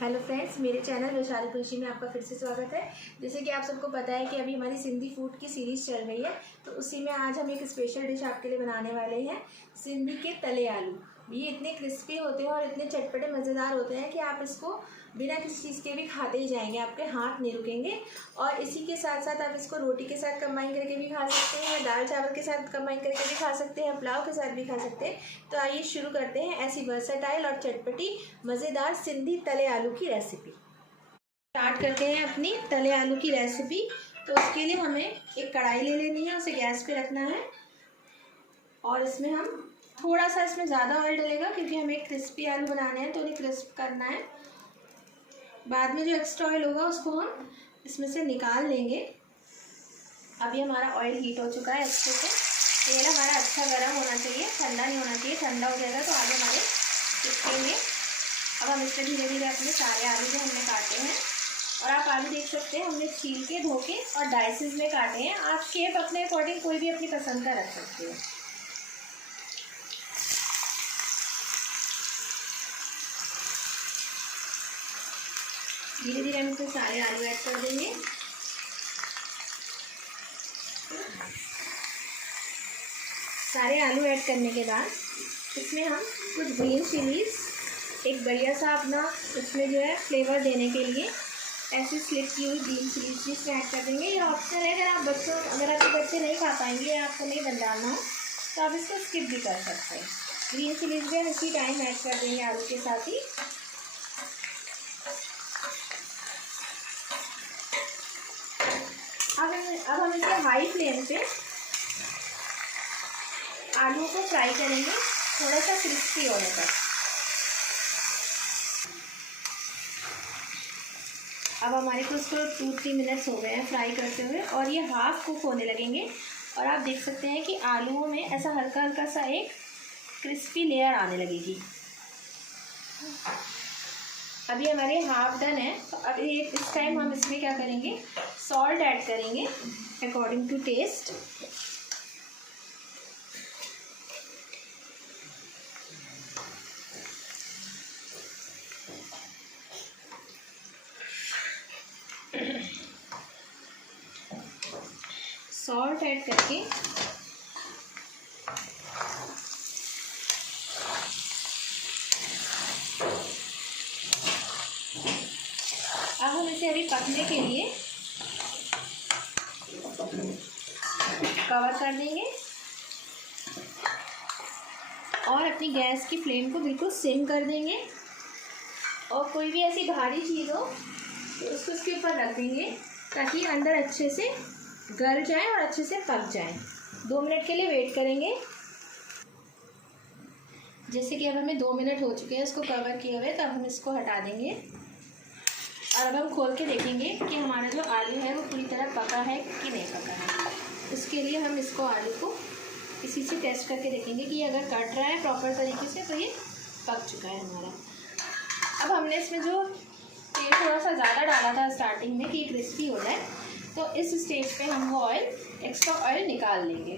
Hello friends, मेरे channel Vaishali खुशी में आपका फिर से स्वागत है। जैसे कि आप सबको पता है कि अभी हमारी सिंधी फूड की सीरीज़ चल रही है, तो उसी में आज हम एक स्पेशल डिश आपके लिए बनाने वाले हैं, सिंधी के तले आलू। ये इतने क्रिस्पी होते हैं और इतने चटपटे मज़ेदार होते हैं कि आप इसको बिना किसी चीज़ के भी खाते ही जाएंगे, आपके हाथ नहीं रुकेंगे। और इसी के साथ साथ आप इसको रोटी के साथ कंबाइन करके भी खा सकते हैं, दाल चावल के साथ कंबाइन करके भी खा सकते हैं, पुलाव के साथ भी खा सकते हैं। तो आइए शुरू करते हैं ऐसी वर्सेटाइल और चटपटी मज़ेदार सिंधी तले आलू की रेसिपी। स्टार्ट करते हैं अपनी तले आलू की रेसिपी। तो उसके लिए हमें एक कढ़ाई ले लेनी है, उसे गैस पे रखना है और इसमें हम थोड़ा सा इसमें ज़्यादा ऑयल डलेगा क्योंकि हमें क्रिस्पी आलू बनाने हैं, तो उन्हें क्रिस्प करना है। बाद में जो एक्स्ट्रा ऑयल होगा उसको हम इसमें से निकाल लेंगे। अभी हमारा ऑयल हीट हो चुका है अच्छे से। तेल हमारा अच्छा गर्म होना चाहिए, ठंडा नहीं होना चाहिए। ठंडा हो जाएगा तो आलू हमारे चिपकेंगे। अब हम इसमें धीरे धीरे अपने सारे आलू जो हमने काटे हैं, और आप आलू देख सकते हैं हमने छील के धो के और डाइसेस में काटे हैं। आप शेप अपने अकॉर्डिंग कोई भी अपनी पसंद का रख सकते हो। धीरे धीरे हम इसमें सारे आलू ऐड कर देंगे। सारे आलू ऐड करने के बाद इसमें हम कुछ ग्रीन चिलीज, एक बढ़िया सा अपना इसमें जो है फ्लेवर देने के लिए ऐसे स्लिप की हुई ग्रीन चिलीज भी इसमें ऐड कर देंगे। ये ऑप्शन है, अगर आपके बच्चे नहीं खा पाएंगे या आपको नहीं डालना हो तो आप इसको स्किप भी कर सकते हैं। ग्रीन चिलीज भी हम इसी टाइम ऐड कर देंगे आलू के साथ ही। अब हम इसे हाई फ्लेम पे आलू को फ्राई करेंगे थोड़ा सा क्रिस्पी होने तक। अब हमारे को इसको 2-3 मिनट्स हो गए हैं फ्राई करते हुए और ये हाफ कुक होने लगेंगे। और आप देख सकते हैं कि आलूओं में ऐसा हल्का हल्का सा एक क्रिस्पी लेयर आने लगेगी। अभी हमारे हाफ डन है। तो अब इस टाइम हम इसमें क्या करेंगे, सॉल्ट ऐड करेंगे according to taste. Salt add करके अब हम इसे अभी पकने के लिए कवर कर देंगे और अपनी गैस की फ्लेम को बिल्कुल सिम कर देंगे। और कोई भी ऐसी भारी चीज़ हो तो उसको उसके ऊपर रख देंगे ताकि अंदर अच्छे से गल जाए और अच्छे से पक जाए। 2 मिनट के लिए वेट करेंगे। जैसे कि अब हमें 2 मिनट हो चुके हैं इसको कवर किए हुए, तो अब हम इसको हटा देंगे और अब हम खोल के देखेंगे कि हमारा जो आलू है वो पूरी तरह पका है कि नहीं पका है। इसके लिए हम इसको आलू को इसी से टेस्ट करके देखेंगे कि अगर कट रहा है प्रॉपर तरीके से तो ये पक चुका है हमारा। अब हमने इसमें जो तेल थोड़ा सा ज़्यादा डाला था स्टार्टिंग में कि क्रिस्पी हो जाए, तो इस स्टेज पे हम वो एक्स्ट्रा ऑयल निकाल लेंगे।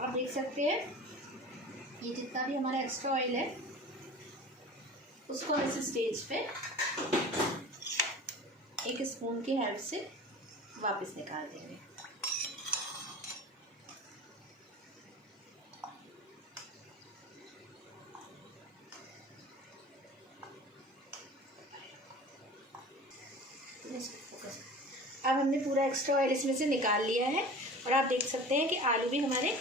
आप देख सकते हैं ये जितना भी हमारा एक्स्ट्रा ऑयल है उसको इस स्टेज पे एक स्पून की हेल्प से वापस निकाल देंगे। अब हमने पूरा एक्स्ट्रा ऑयल इसमें से निकाल लिया है और आप देख सकते हैं कि आलू भी हमारे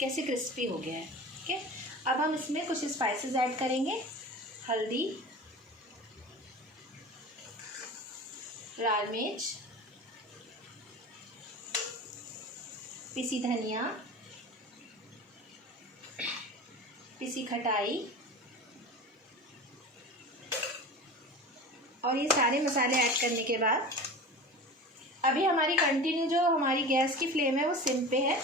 कैसे क्रिस्पी हो गया है। ठीक है, अब हम इसमें कुछ स्पाइसेस ऐड करेंगे। हल्दी, लाल मिर्च, पिसी धनिया, पिसी खटाई और ये सारे मसाले ऐड करने के बाद अभी हमारी कंटिन्यू जो हमारी गैस की फ्लेम है वो सिम पे है।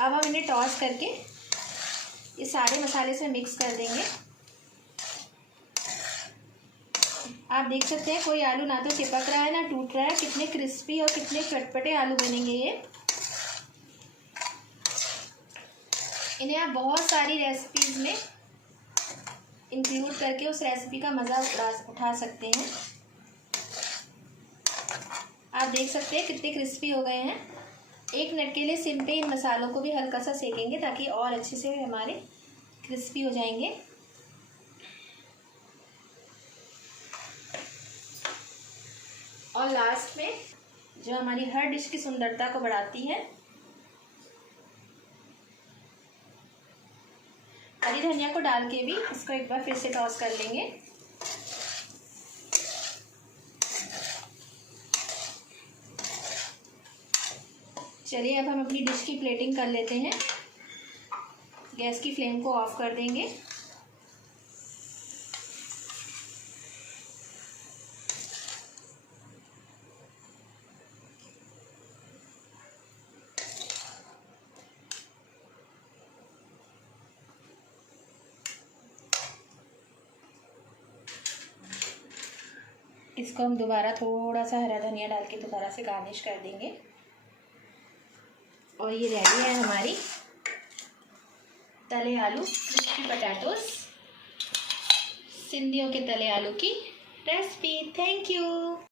अब हम इन्हें टॉस करके ये सारे मसाले से मिक्स कर देंगे। आप देख सकते हैं कोई आलू ना तो चिपक रहा है ना टूट रहा है। कितने क्रिस्पी और कितने चटपटे आलू बनेंगे ये। इन्हें आप बहुत सारी रेसिपीज़ में इंक्लूड करके उस रेसिपी का मज़ा उठा सकते हैं। आप देख सकते हैं कितने क्रिस्पी हो गए हैं। 1 मिनट के लिए सिम पे इन मसालों को भी हल्का सा सेकेंगे ताकि और अच्छे से हमारे क्रिस्पी हो जाएंगे। और लास्ट में जो हमारी हर डिश की सुंदरता को बढ़ाती है, हरी धनिया को डाल के भी इसको एक बार फिर से टॉस कर लेंगे। चलिए अब हम अपनी डिश की प्लेटिंग कर लेते हैं। गैस की फ्लेम को ऑफ कर देंगे। इसको हम दोबारा थोड़ा सा हरा धनिया डाल के दोबारा से गार्निश कर देंगे। और ये रेडी है हमारी तले आलू क्रिस्पी पोटैटोस, सिंधियों के तले आलू की रेसिपी। Thank you.